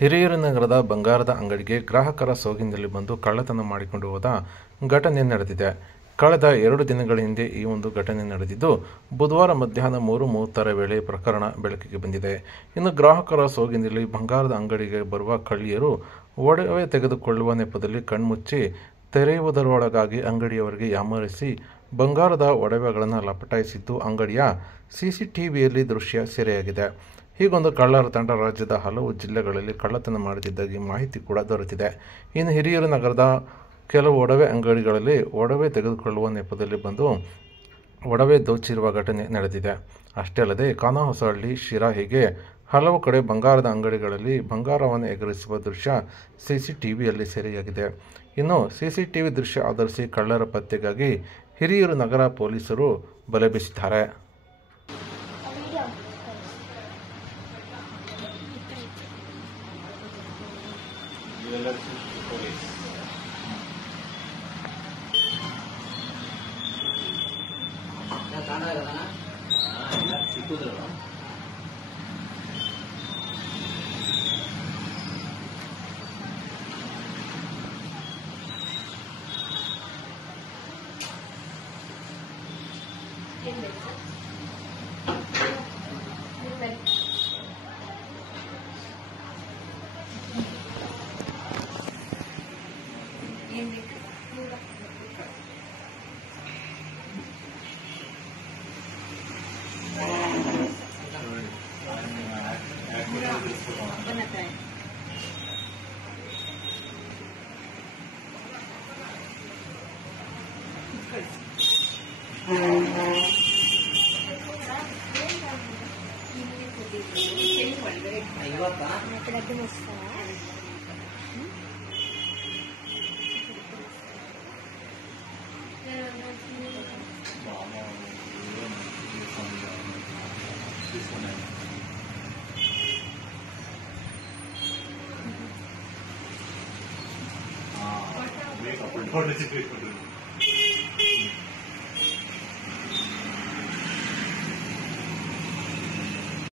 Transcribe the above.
ಹಿರಿಯೂರು ನಗರದ ಬಂಗಾರದ ಅಂಗಡಿಗೆ ಗ್ರಾಹಕರ ಸೋಗಿನಲ್ಲಿ ಬಂದು ಕಳ್ಳತನ ಮಾಡಿಕೊಂಡು ಹೋದ ಘಟನೆ ನಡೆದಿದೆ. ಕಳೆದ 2 ದಿನಗಳ ಹಿಂದೆ ಈ ಒಂದು ಘಟನೆ ನಡೆದಿದ್ದು, ಬುಧವಾರ ಮಧ್ಯಾಹ್ನ 3:30 ವೇಳೆ ಪ್ರಕರಣ ಬೆಳಕಿಗೆ ಬಂದಿದೆ. ಇನ್ನು ಗ್ರಾಹಕರ ಸೋಗಿನಲ್ಲಿ ಬಂಗಾರದ ಅಂಗಡಿಗೆ ಬರುವ ಕಳ್ಳಿಯರು ಒಡವೆ ತೆಗೆದುಕೊಳ್ಳುವ ನೆಪದಲ್ಲಿ ಕಣ್ಮುಚ್ಚಿ ತೆರೆಯುವುದರೊಳಗಾಗಿ ಅಂಗಡಿಯವರಿಗೆ ಯಾಮಾರಿಸಿ ಬಂಗಾರದ ಒಡವೆಗಳನ್ನು ಲಪಟಾಯಿಸಿದ್ದು ಅಂಗಡಿಯ ಸಿಸಿಟಿವಿಯಲ್ಲಿ ದೃಶ್ಯ ಸೆರೆಯಾಗಿದೆ. ಹೀಗೊಂದು ಕಳ್ಳರ ತಂಡ ರಾಜ್ಯದ ಹಲವು ಜಿಲ್ಲೆಗಳಲ್ಲಿ ಕಳ್ಳತನ ಮಾಡುತ್ತಿದ್ದಾಗಿ ಮಾಹಿತಿ ಕೂಡ ದೊರೆತಿದೆ. ಇನ್ನು ಹಿರಿಯೂರು ನಗರದ ಕೆಲವು ಒಡವೆ ಅಂಗಡಿಗಳಲ್ಲಿ ಒಡವೆ ತೆಗೆದುಕೊಳ್ಳುವ ನೆಪದಲ್ಲಿ ಬಂದು ಒಡವೆ ದೋಚಿರುವ ಘಟನೆ ನಡೆದಿದೆ. ಅಷ್ಟೇ ಅಲ್ಲದೆ ಖಾನಾಹೊಸಹಳ್ಳಿ, ಶಿರಾ ಹೀಗೆ ಹಲವು ಕಡೆ ಬಂಗಾರದ ಅಂಗಡಿಗಳಲ್ಲಿ ಬಂಗಾರವನ್ನು ಎಗರಿಸುವ ದೃಶ್ಯ ಸಿಸಿಟಿವಿಯಲ್ಲಿ ಸೆರೆಯಾಗಿದೆ. ಇನ್ನು ಸಿಸಿಟಿವಿ ದೃಶ್ಯ ಆಧರಿಸಿ ಕಳ್ಳರ ಪತ್ತೆಗಾಗಿ ಹಿರಿಯೂರು ನಗರ ಪೊಲೀಸರು ಬಲೆ ಬೀಸಿದ್ದಾರೆ.